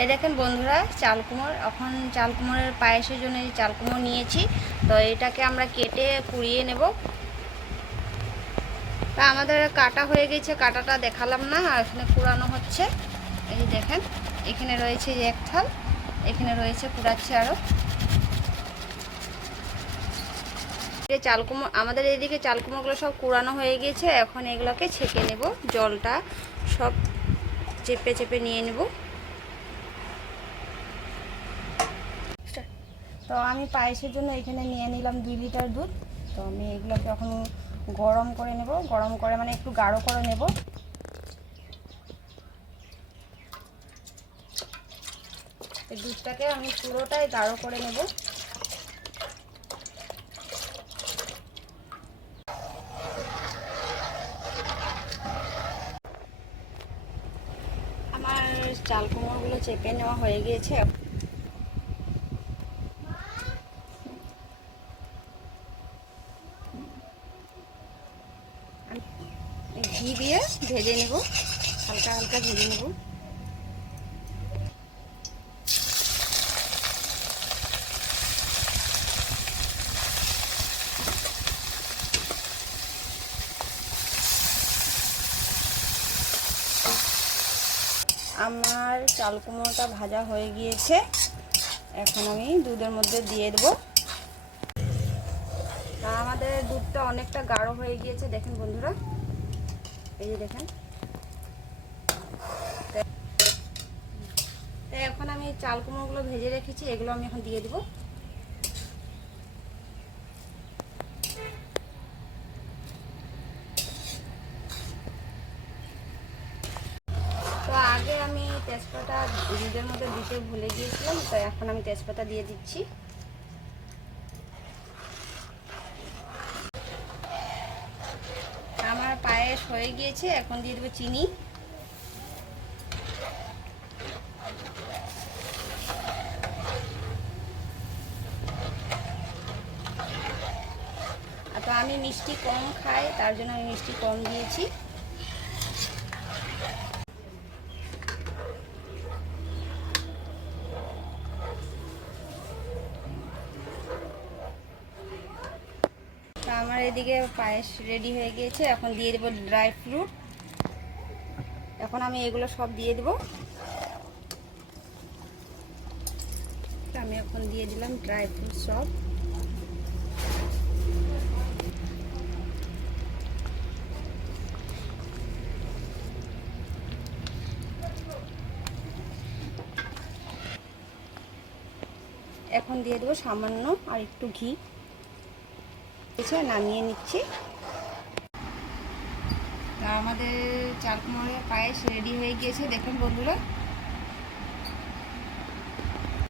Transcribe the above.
এই দেখেন বন্ধুরা, চাল কুমড়ো। এখন চাল কুমড়োর পায়েসের জন্য এই চাল কুমড়ো নিয়েছি। তো এটাকে আমরা কেটে কুড়িয়ে নেব। তা আমাদের কাটা হয়ে গেছে, কাটাটা দেখালাম না, আর এখানে কুড়ানো হচ্ছে। এই দেখেন, এখানে রয়েছে যে এক থাল, এখানে রয়েছে কুড়াচ্ছে আরও। চাল কুমড়ো আমাদের এইদিকে চাল কুমড়োগুলো সব কুড়ানো হয়ে গেছে। এখন এগুলোকে ছেঁকে নেব, জলটা সব চেপে চেপে নিয়ে নেব। তো আমি পায়েসের জন্য এখানে নিয়ে নিলাম 2 লিটার দুধ। তো আমি এগুলোকে এখন গরম করে নেব, গরম করে মানে একটু গাঢ় করে নেব। এই দুধটাকে আমি পুরোটাই গাঢ় করে নেব। আমার চাল কুমড়োগুলো চেপে নেওয়া হয়ে গিয়েছে। ঘি দিয়ে ভেজে নেব, হালকা হালকা ভেজে নেব। আমার চাল কুমড়োটা ভাজা হয়ে গিয়েছে। এখন আমি দুধের মধ্যে দিয়ে দেবো। তা আমাদের দুধটা অনেকটা গাঢ় হয়ে গিয়েছে, দেখেন বন্ধুরা, এই যে দেখেন। তাই এখন আমি চাল কুমড়োগুলো ভেজে রেখেছি, এগুলো আমি এখন দিয়ে দেবো। তো আগে আমি তেজপাতা দুধের মধ্যে দিতে ভুলে গিয়েছিলাম, তো এখন আমি তেজপাতা দিয়ে দিচ্ছি। আমার পায়েস হয়ে গিয়েছে, এখন দিয়ে দেবো চিনি। তো আমি মিষ্টি কম খাই, তার জন্য আমি মিষ্টি কম দিয়েছি। তো আমার এদিকে পায়েস রেডি হয়ে গিয়েছে, এখন দিয়ে দেবো ড্রাই ফ্রুট। এখন আমি এগুলো সব দিয়ে দেবো। আমি এখন দিয়ে দিলাম ড্রাই ফ্রুট সব। এখন দিয়ে দেবো সামান্য আর একটু ঘি, নামিয়ে নিচ্ছি। আমাদের চাল কুমড়োর পায়েস রেডি হয়ে গিয়েছে, দেখুন বন্ধুরা।